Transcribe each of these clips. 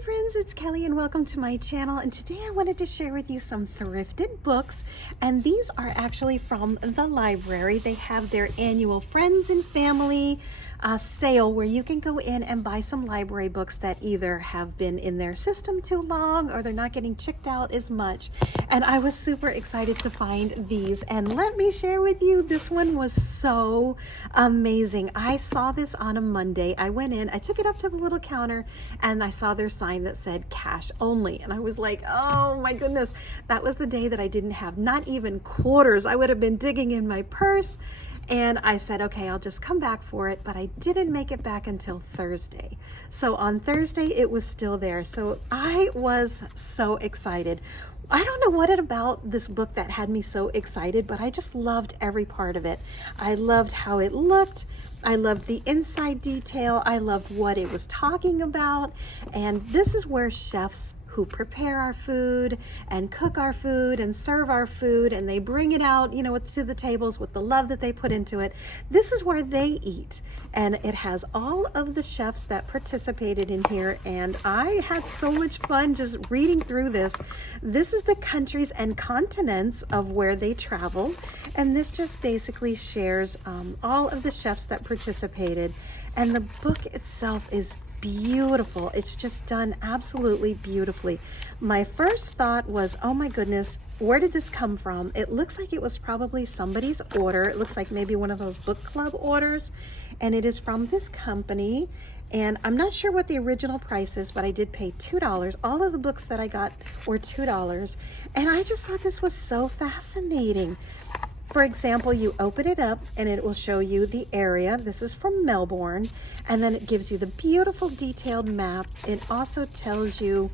Hi friends, it's Kelly and welcome to my channel, and today I wanted to share with you some thrifted books, and these are actually from the library. They have their annual Friends and Family sale where you can go in and buy some library books that either have been in their system too long or they're not getting checked out as much. And I was super excited to find these, and let me share with you, this one was so amazing. I saw this on a Monday. I went in, I took it up to the little counter, and I saw their sign that said cash only, and I was like, oh my goodness, that was the day that I didn't have not even quarters. I would have been digging in my purse. And I said, okay, I'll just come back for it, but I didn't make it back until Thursday. So on Thursday, it was still there. So I was so excited. I don't know what it about this book that had me so excited, but I just loved every part of it. I loved how it looked. I loved the inside detail. I loved what it was talking about. And this is where chefs who prepare our food and cook our food and serve our food, and they bring it out, you know, to the tables with the love that they put into it. This is where they eat, and it has all of the chefs that participated in here, and I had so much fun just reading through this. This is the countries and continents of where they traveled, and this just basically shares all of the chefs that participated, and the book itself is beautiful. It's just done absolutely beautifully. My first thought was, oh my goodness, where did this come from? It looks like it was probably somebody's order. It looks like maybe one of those book club orders, and it is from this company. And I'm not sure what the original price is, but I did pay $2. All of the books that I got were $2, and I just thought this was so fascinating. For example, you open it up and it will show you the area. This is from Melbourne, and then it gives you the beautiful detailed map. It also tells you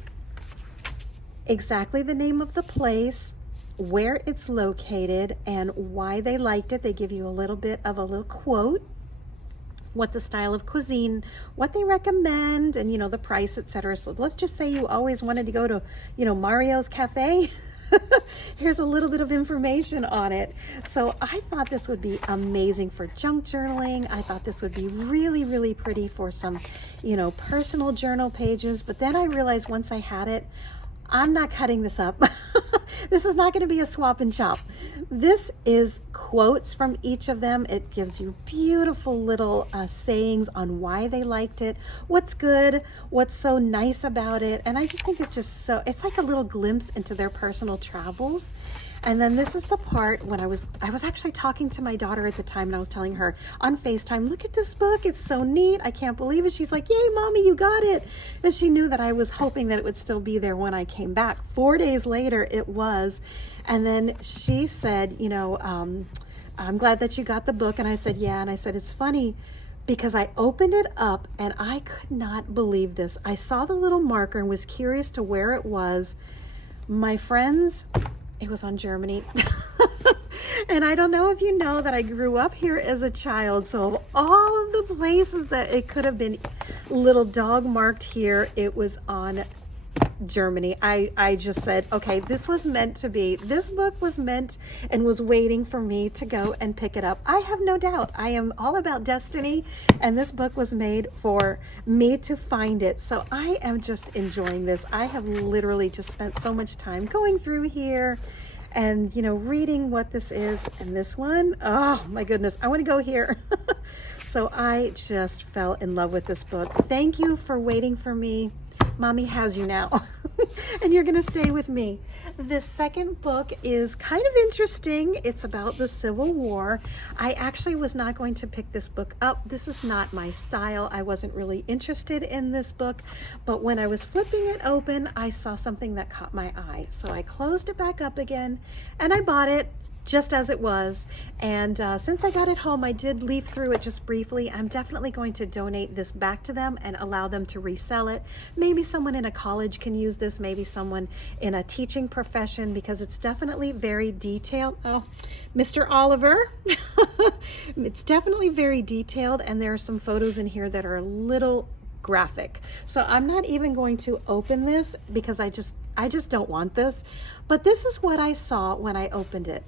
exactly the name of the place, where it's located, and why they liked it. They give you a little bit of a little quote, what the style of cuisine, what they recommend, and you know, the price, etc. So let's just say you always wanted to go to, you know, Mario's Cafe. Here's a little bit of information on it. So I thought this would be amazing for junk journaling. I thought this would be really, really pretty for some, you know, personal journal pages. But then I realized once I had it, I'm not cutting this up. This is not going to be a swap and chop. This is quotes from each of them. It gives you beautiful little sayings on why they liked it, what's good, what's so nice about it. And I just think it's just so, it's like a little glimpse into their personal travels. And then this is the part when I was actually talking to my daughter at the time, and I was telling her on FaceTime, look at this book, it's so neat, I can't believe it. She's like, yay, mommy, you got it. And she knew that I was hoping that it would still be there when I came back. 4 days later, it was. And then she said, you know, I'm glad that you got the book. And I said, yeah. And I said, it's funny because I opened it up and I could not believe this. I saw the little marker and was curious to where it was. My friends, it was on Germany. And I don't know if you know that I grew up here as a child. So of all of the places that it could have been little dog marked here, it was on Germany. I just said, okay, this was meant to be. This book was meant and was waiting for me to go and pick it up. I have no doubt. I am all about destiny, and this book was made for me to find it. So I am just enjoying this. I have literally just spent so much time going through here and, you know, reading what this is. And this one, oh my goodness, I want to go here. So I just fell in love with this book. Thank you for waiting for me. Mommy has you now. And you're gonna stay with me. This second book is kind of interesting. It's about the Civil War. I actually was not going to pick this book up. This is not my style. I wasn't really interested in this book, but when I was flipping it open, I saw something that caught my eye. So I closed it back up again and I bought it just as it was. And since I got it home, I did leaf through it just briefly. I'm definitely going to donate this back to them and allow them to resell it. Maybe someone in a college can use this, maybe someone in a teaching profession, because it's definitely very detailed. Oh, Mr. Oliver. It's definitely very detailed, and there are some photos in here that are a little graphic. So I'm not even going to open this because I just don't want this. But this is what I saw when I opened it.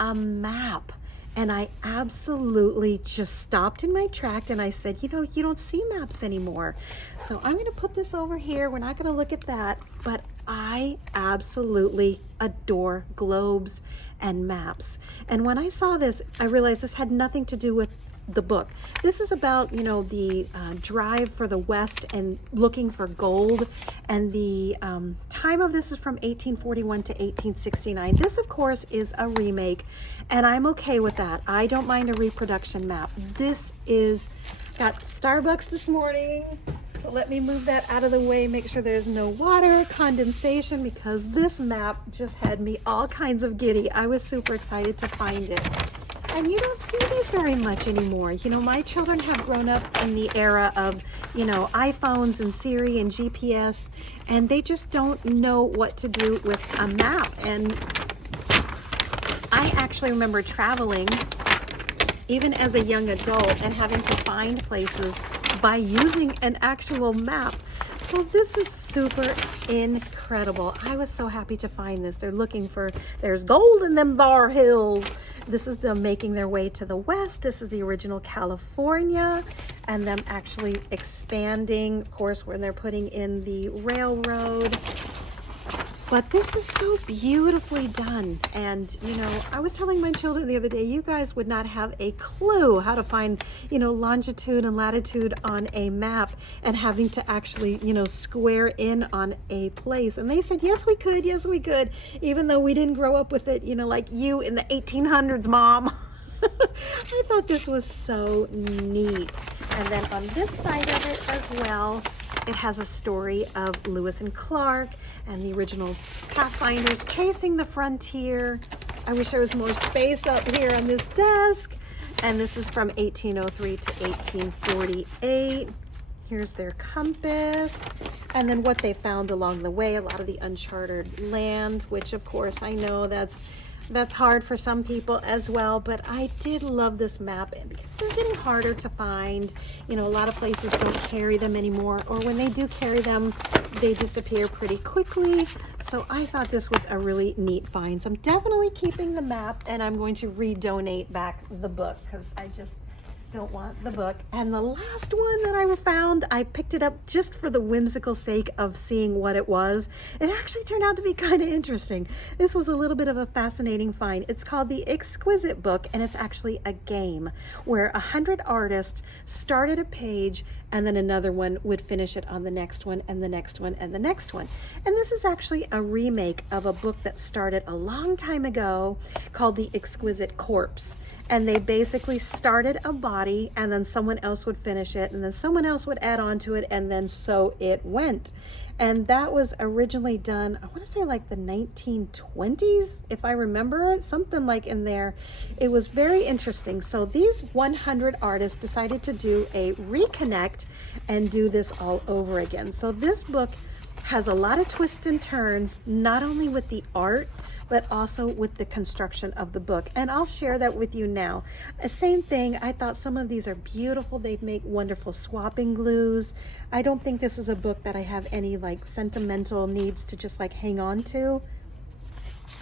A map. And I absolutely just stopped in my track and I said, you know, you don't see maps anymore. So I'm going to put this over here. We're not going to look at that, but I absolutely adore globes and maps. And when I saw this, I realized this had nothing to do with the book. This is about, you know, the drive for the West and looking for gold. And the time of this is from 1841 to 1869. This, of course, is a remake, and I'm okay with that. I don't mind a reproduction map. This is got Starbucks this morning, so let me move that out of the way, make sure there's no water condensation, because this map just had me all kinds of giddy. I was super excited to find it. And you don't see these very much anymore. You know, my children have grown up in the era of, you know, iPhones and Siri and GPS, and they just don't know what to do with a map. And I actually remember traveling, even as a young adult, and having to find places by using an actual map. So this is super incredible. I was so happy to find this. They're looking for, there's gold in them thar hills. This is them making their way to the west. This is the original California, and them actually expanding, of course, when they're putting in the railroad. But this is so beautifully done. And, you know, I was telling my children the other day, you guys would not have a clue how to find, you know, longitude and latitude on a map and having to actually, you know, square in on a place. And they said, yes, we could, even though we didn't grow up with it, you know, like you in the 1800s, Mom. I thought this was so neat. And then on this side of it as well, it has a story of Lewis and Clark and the original pathfinders chasing the frontier. I wish there was more space up here on this desk. And this is from 1803 to 1848. Here's their compass. And then what they found along the way, a lot of the uncharted land, which of course I know that's hard for some people as well, but I did love this map because they're getting harder to find. You know, a lot of places don't carry them anymore, or when they do carry them, they disappear pretty quickly. So I thought this was a really neat find. So I'm definitely keeping the map, and I'm going to redonate back the book because I just don't want the book. And the last one that I found, I picked it up just for the whimsical sake of seeing what it was. It actually turned out to be kind of interesting. This was a little bit of a fascinating find. It's called The Exquisite Book, and it's actually a game where 100 artists started a page and then another one would finish it on the next one and the next one and the next one. And this is actually a remake of a book that started a long time ago called The Exquisite Corpse. And they basically started a body, and then someone else would finish it, and then someone else would add on to it, and then so it went. And that was originally done, I want to say like the 1920s, if I remember it, something like in there. It was very interesting. So these 100 artists decided to do a reconnect and do this all over again. So this book has a lot of twists and turns, not only with the art, but also with the construction of the book. And I'll share that with you now. Same thing, I thought some of these are beautiful. They make wonderful swapping glues. I don't think this is a book that I have any like sentimental needs to just like hang on to.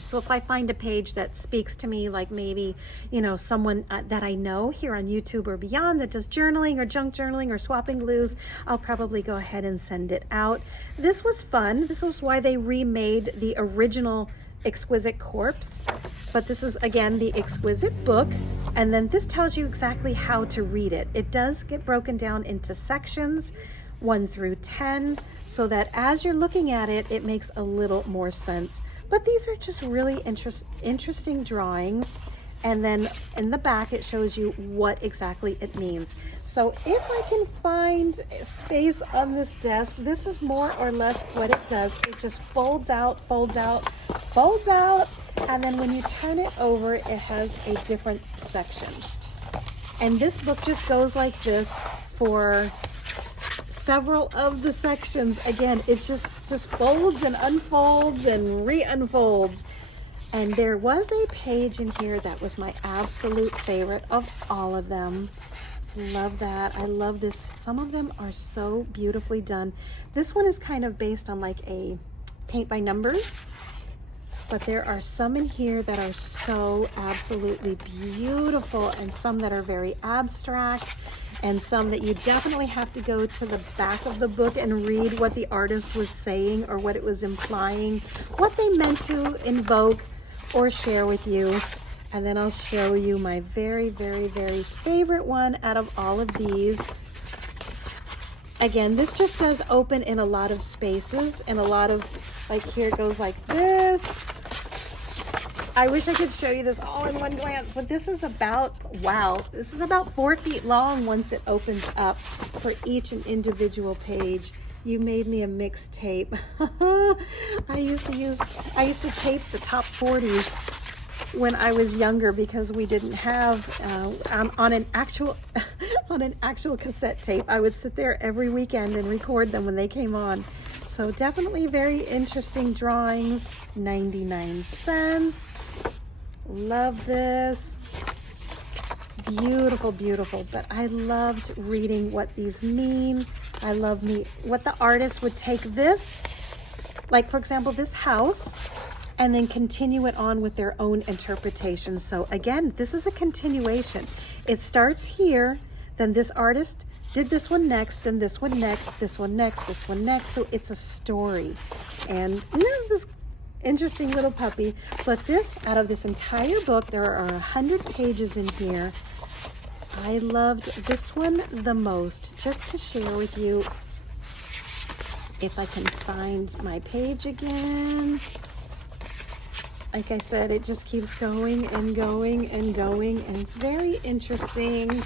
So if I find a page that speaks to me, like maybe, you know, someone that I know here on YouTube or beyond that does journaling or junk journaling or swapping glues, I'll probably go ahead and send it out. This was fun. This was why they remade the original Exquisite Corpse, but this is again the Exquisite Book, and then this tells you exactly how to read it. It does get broken down into sections 1 through 10, so that as you're looking at it, it makes a little more sense. But these are just really interesting drawings. And then in the back, it shows you what exactly it means. So if I can find space on this desk, this is more or less what it does. It just folds out, folds out, folds out. And then when you turn it over, it has a different section. And this book just goes like this for several of the sections. Again, it just folds and unfolds and re-unfolds. And there was a page in here that was my absolute favorite of all of them. Love that. I love this. Some of them are so beautifully done. This one is kind of based on like a paint by numbers. but there are some in here that are so absolutely beautiful, and some that are very abstract, and some that you definitely have to go to the back of the book and read what the artist was saying or what it was implying, what they meant to invoke or share with you. And then I'll show you my very, very, very favorite one out of all of these. Again, this just does open in a lot of spaces, and a lot of, like here it goes like this. I wish I could show you this all in one glance, but this is about, wow, this is about 4 feet long once it opens up for each and individual page. You made me a mixtape. I used to tape the top 40s when I was younger, because we didn't have on an actual cassette tape. I would sit there every weekend and record them when they came on. So definitely very interesting drawings. 99 cents. Love this. Beautiful, beautiful. But I loved reading what these mean. I love what the artist would take this, like for example this house, and then continue it on with their own interpretation. So again, this is a continuation. It starts here, then this artist did this one next, then this one next, this one next, this one next. So it's a story. And this interesting little puppy. But this, out of this entire book, there are 100 pages in here. I loved this one the most. Just to share with you, if I can find my page again. Like I said, it just keeps going and going and going, and it's very interesting.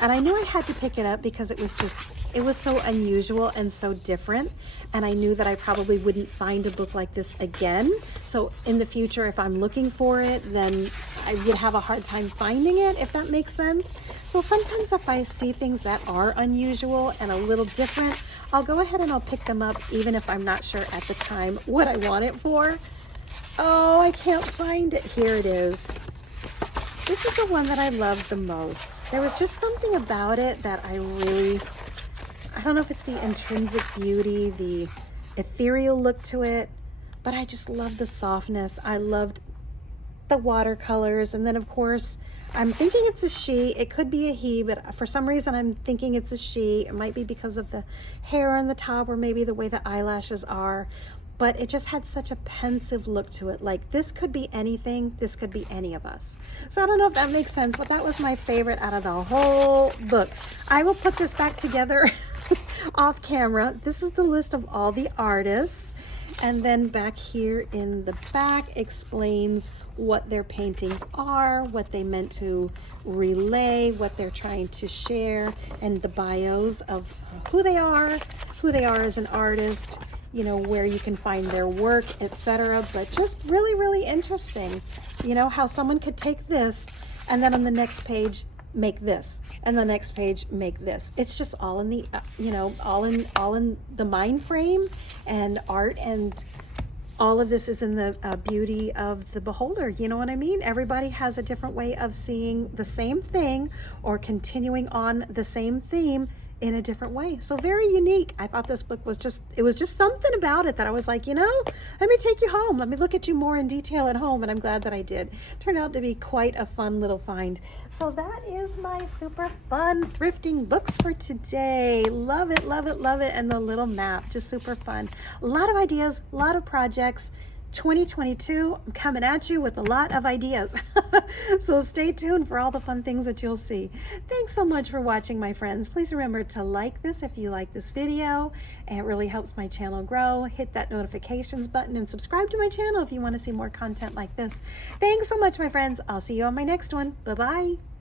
And I knew I had to pick it up because it was so unusual and so different. And I knew that I probably wouldn't find a book like this again. So in the future, if I'm looking for it, then I would have a hard time finding it, if that makes sense. So sometimes if I see things that are unusual and a little different, I'll go ahead and I'll pick them up, even if I'm not sure at the time what I want it for. Oh, I can't find it. Here it is. This is the one that I loved the most. There was just something about it that I don't know if it's the intrinsic beauty, the ethereal look to it, but I just love the softness. I loved the watercolors. And then of course, I'm thinking it's a she. It could be a he, but for some reason I'm thinking it's a she. It might be because of the hair on the top, or maybe the way the eyelashes are. But it just had such a pensive look to it. Like, this could be anything. This could be any of us. So I don't know if that makes sense, but that was my favorite out of the whole book. I will put this back together off camera. This is the list of all the artists. And then back here in the back explains what their paintings are, what they meant to relay, what they're trying to share, and the bios of who they are as an artist, you know, where you can find their work, etc. But just really, really interesting, you know, how someone could take this and then on the next page make this, and the next page make this. It's just all in the you know, all in the mind frame and art, and all of this is in the beauty of the beholder. You know what I mean? Everybody has a different way of seeing the same thing or continuing on the same theme in a different way. So very unique. I thought this book was it was just something about it that I was like, you know, let me take you home. Let me look at you more in detail at home. And I'm glad that I did. Turned out to be quite a fun little find. So that is my super fun thrifting books for today. Love it, love it, love it. And the little map, just super fun. A lot of ideas, a lot of projects. 2022, I'm coming at you with a lot of ideas. So stay tuned for all the fun things that you'll see. Thanks so much for watching, my friends. Please remember to like this if you like this video. It really helps my channel grow. Hit that notifications button and subscribe to my channel if you want to see more content like this. Thanks so much, my friends. I'll see you on my next one. Bye-bye.